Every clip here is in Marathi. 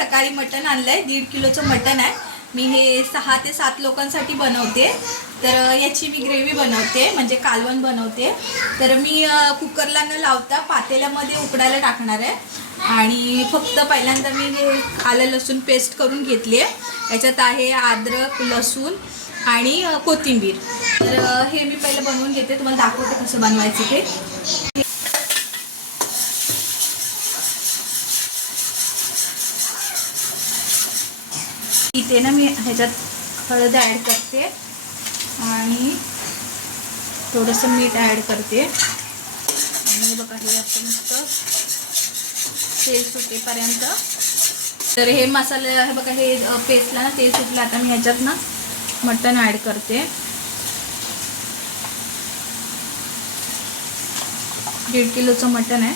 सकाळी मटण आणलंय, 1.5 किलोचं मटण आहे. मी हे 6 ते 7 लोकांसाठी बनवते. तर याची मी ग्रेव्ही बनवते, म्हणजे कालवण बनवते. तर मी कुकरला न लावता पातेल्यामध्ये उकडायला टाकणार आहे. आणि फक्त पहिल्यांदा मी हे आलं लसूण पेस्ट करून घेतली आहे. याच्यात आहे अद्रक, लसूण आणि कोथिंबीर. तर हे मी पहिलं बनवून घेते, तुम्हाला दाखवते कसं बनवायचं ते. इथे ना मी ह्याच्यात हळद ॲड करते आणि थोडंसं मीठ ॲड करते. आणि बघा हे असं मस्त तेल सुटेपर्यंत. तर हे मसाले हे बघा, हे पेस्टला ना तेल सुटलं. आता मी ह्याच्यात ना मटण ॲड करते. 1.5 किलोचं मटण आहे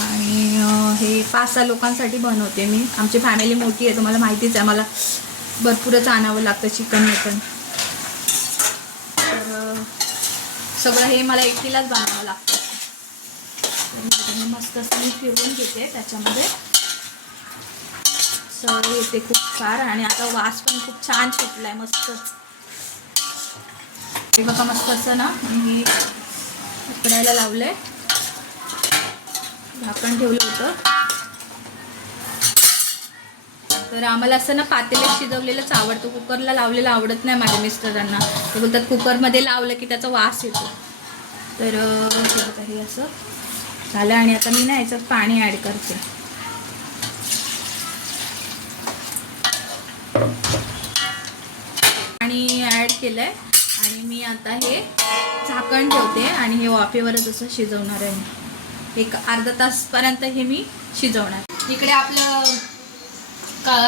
आणि हे 5-6 लोकांसाठी बनवते मी. आमची फॅमिली मोठी आहे, तुम्हाला माहितीच आहे. मला भरपूरच आणावं लागतं चिकन मटण. तर सगळं हे मला एकटीलाच बनवावं लागतं. तर मस्त असं मी फिरवून घेते, त्याच्यामध्ये सळ येते खूप फार. आणि आता वास पण खूप छान सुटला आहे मस्तच. हे बघा मस्त असं ना मी उकडायला लावलंय, झाकण ठेवलं होतं. तर आम्हाला असं ना पातेल्यात शिजवलेलंच आवडतं, कुकरला लावलेलं आवडत नाही माझ्या मिस्टरांना. ते बोलतात कुकरमध्ये लावलं की त्याचा वास येतो. तर हे असं झालं. आणि आता मी ना याच्यात पाणी ॲड करते. पाणी ॲड केलं आहे आणि मी आता हे झाकण ठेवते आणि हे वाफेवरच असं शिजवणार आहे. एक अर्धा तासपर्यंत हे मी शिजवणार. इकडे आपलं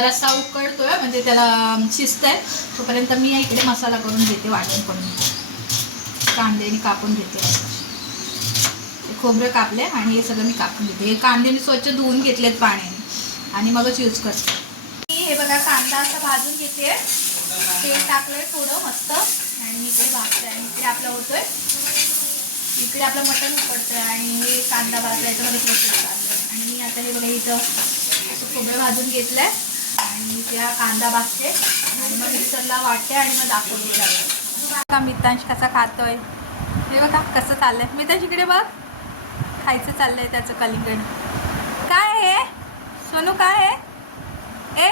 रस्सा उकळतोय, म्हणजे त्याला शिजतंय. तोपर्यंत मी इकडे मसाला करून घेते, वाटण करून कांद्याने कापून घेते. खोबरं कापले आणि हे सगळं मी कापून घेते. हे कांदे मी स्वच्छ धुवून घेतलेत पाण्याने आणि मगच यूज करते. हे बघा कांदा असा भाजून घेते, तेल टाकलंय थोडं मस्त आणि इकडे भाजतंय. आणि इकडे आपलं होतोय, इकडे आपलं मटण उकडतंय आणि हे कांदा भाजला याच्यामध्ये प्रोसेस चाललं. आणि मी आता हे बघा इथं असं खोबरं भाजून घेतलंय आणि त्या कांदा भाजते आणि मग मिक्सरला वाटते आणि मग दाखवते जातं. बघा मितांश कसा खातोय, हे बघा कसं चाललंय. मितांश इकडे बघ, खायचं चाललंय त्याचं कलिंगड. काय आहे सोनू, काय आहे? ए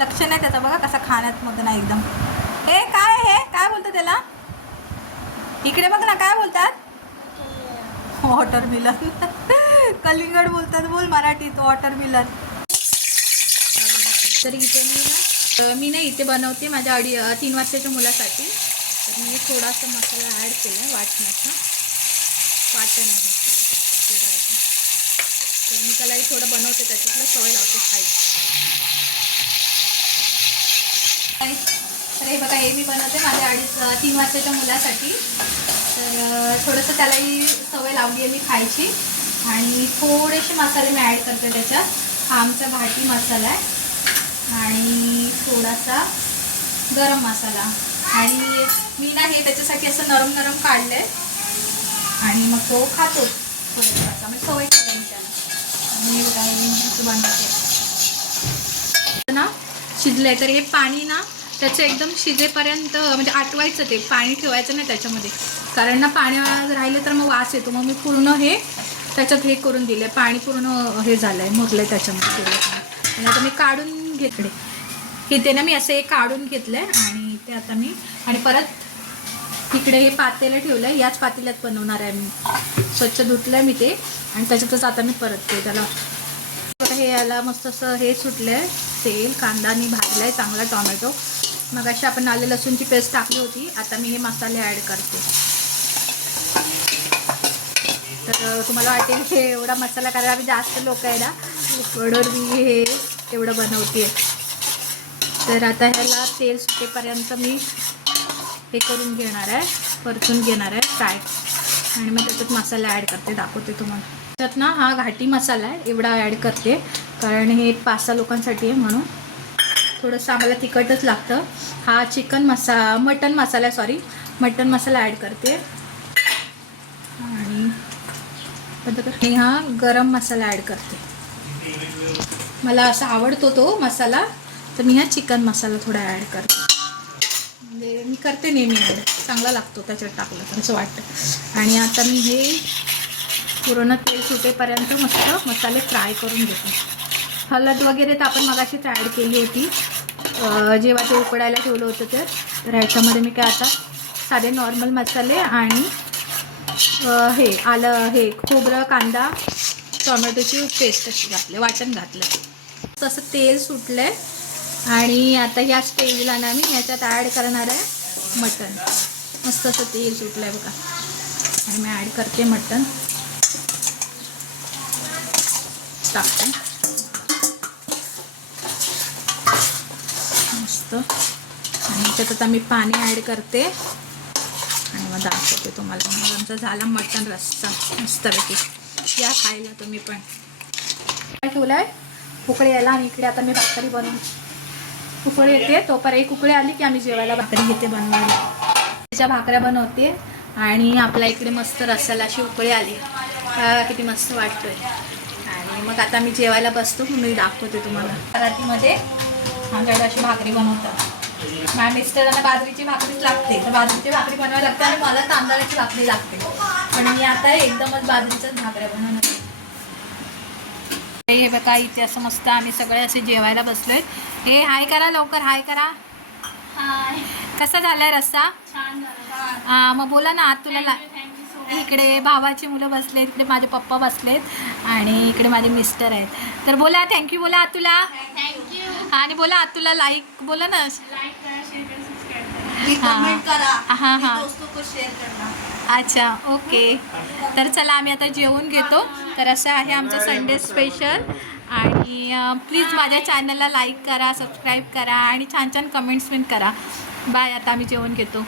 लक्ष नाही त्याचं, बघा कसा खाण्यात मग ना एकदम. हे काय आहे, काय बोलतं त्याला? इकडे बघ ना, काय बोलतात? वॉटरमिलन. कलिंगड बोलतात, बोल मराठीत वॉटरमिलन. तर इथे मी ना इथे बनवते माझ्या 3 वर्षाच्या मुलासाठी. तर मी थोडासा मसाला ॲड केला आहे वाटण्याचा, वाटण आहे. तर मी त्यालाही थोडं बनवते, त्याच्यातलं सवय लावते खायची. तर हे बघा, हे मी बनवते माझ्या 3 वर्षाच्या मुलासाठी. तर थोडंसं त्यालाही सवय लावली आहे मी खायची. आणि थोडेसे मसाले मी ॲड करते त्याच्यात. हा आमचा घाटी मसाला आहे आणि थोडासा गरम मसाला. आणि मी ना हे त्याच्यासाठी असं नरम नरम काढलं आहे आणि मग तो खातो थोडासा, म्हणजे सवय केली त्याला. आणि बघा मी असं बनवते ना. शिजलं आहे तर हे पाणी ना त्याचं एकदम शिजेपर्यंत म्हणजे आटवायचं, ते पाणी ठेवायचं नाही त्याच्यामध्ये, कारण ना पाण्यात राहिलं तर मग वास येतो. मग मी पूर्ण हे त्याच्यात हे करून दिलं आहे, पाणी पूर्ण हे झालं आहे, मुरलं आहे त्याच्यामध्ये. आणि आता मी काढून घेतले इथे ना, मी असं हे काढून घेतलं आहे आणि ते आता मी आणि परत इकडे हे पातेलं ठेवलं आहे. याच पातेल्यात बनवणार आहे मी. स्वच्छ धुतलं आहे मी ते आणि त्याच्यातच आता मी परतते त्याला. हे याला मस्त असं हे सुटलं आहे तेल, कांदानी भाजला आहे चांगला, टोमॅटो. मग अशी आपण आले लसूणची पेस्ट टाकली होती. आता मी हे मसाले ॲड करते. तर तुम्हाला वाटेल हे एवढा मसाला करायला, आम्ही जास्त लोक आहे ना म्हणून मी हे एवढं बनवते. तर आता ह्याला तेल सुटेपर्यंत मी हे करून घेणार आहे, परतून घेणार आहे फ्राय. आणि मग त्याच्यात मसाला ॲड करते, दाखवते तुम्हाला. त्यात ना हा घाटी मसाला आहे एवढा ॲड करते, कारण हे 5-6 लोकांसाठी आहे म्हणून थोडंसं आम्हाला तिखटच लागतं. हा मटन मसाला आहे, मटन मसाला ॲड करते. आणि हा गरम मसाला ॲड करते. मला असा आवडतो तो मसाला, तर मी हा चिकन मसाला थोडा ॲड करते. म्हणजे मी करते नेहमी ॲड, चांगला लागतो त्याच्यात टाकलं तर असं वाटतं. आणि आता मी हे पूर्ण तेल सुटेपर्यंत मस्त मसाले फ्राय करून घेते. हळद वगैरे तर आपण मगाशीच ॲड केली होती जेव्हा ते उकडायला ठेवलं होतं. तर ह्याच्यामध्ये मी काय आता साधे नॉर्मल मसाले आणि हे आलं, हे खोबरं, कांदा, टोमॅटोची पेस्ट अशी घातले, वाटण घातलं. तसं तेल सुटलं आहे आणि आता ह्या स्टेजला ना मी ह्याच्यात ॲड करणार आहे मटण. मस्त असं तेल सुटलं आहे बघा. आणि मी ॲड करते मटण, टाकते मस्त. आणि ह्याच्यात आता मी पाणी ॲड करते आणि मग दाखवते तुम्हाला. मग आमचा झाला मटण रस्सा मस्तपैकी. या खायला तुम्ही पण. ठेवला आहे उकळी यायला आणि इकडे आता मी भाकरी बनवून उकळी येते तोपर्यंत एक उकळी आली की आम्ही जेवायला भाकरी घेते बनवायला. त्याच्या भाकऱ्या बनवते आणि आपल्या इकडे मस्त रस्स्याला अशी उकळी आली. किती मस्त वाटतोय. आणि मग आता मी जेवायला बसतो, मी दाखवते तुम्हाला. मराठीमध्ये आमच्याकडे अशी भाकरी बनवतात. माझ्या मिस्टरांना बाजरीची भाकरीच लागते, तर बाजरीची भाकरी बनवायला लागते आणि मला तांदळाची भाकरी लागते. पण मी आता एकदमच बाजरीच्याच भाकऱ्या बनवणार. हे बघा इथे असं मस्त आम्ही सगळे असे जेवायला बसलोय. हे हाय करा लवकर, हाय करा. हाय. कसा झालाय रस्सा? छान झाला. हां मग बोला ना. आज तुला इकडे भावाची मुलं बसलेत, इकडे माझे पप्पा बसलेत आणि इकडे माझे मिस्टर आहेत. तर बोला थँक्यू बोला आज तुला. थँक्यू. आणि बोला आज तुला लाईक बोला ना. लाईक करा, शेअर करा, सबस्क्राईब करा. कमेंट करा. हां हां दोस्तों को शेअर करना. अच्छा ओके. तर चला आम्ही आता जेवून घेतो. तर असं आहे आमचं संडे स्पेशल. आणि प्लीज माझ्या चॅनलला लाईक करा, सबस्क्राईब करा आणि छान छान कमेंट्स पण करा. बाय. आता आम्ही जेवण घेतो.